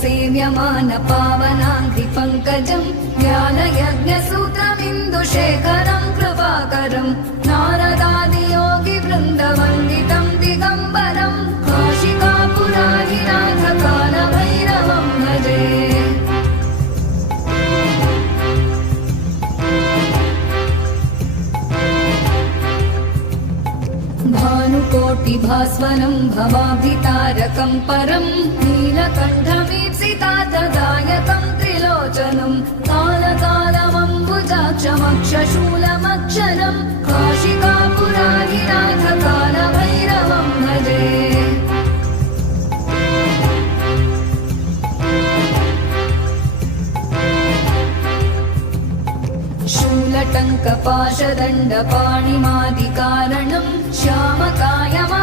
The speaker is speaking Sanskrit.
सेव्यमान पावनाङ्घ्रिपङ्कजं ज्ञानयज्ञसूत्रमिन्दुशेखरं कृपाकरं नारदादियोगिवृन्दवन्दितं दिगम्बरं काशिकापुराधिनाथ कालभैरवं भजे। भानुकोटिभास्वनं भवाभितारकं परं नीलकण्ठमीप्सितार्थदायकं त्रिलोचनं कालकालमम्बुजाक्षमक्षशूलमक्षरं काशिकापुराधिनाथ कालभैरवं भजे। शूलटङ्कपाशदण्डपाणिमादिकारणं श्यामकायमा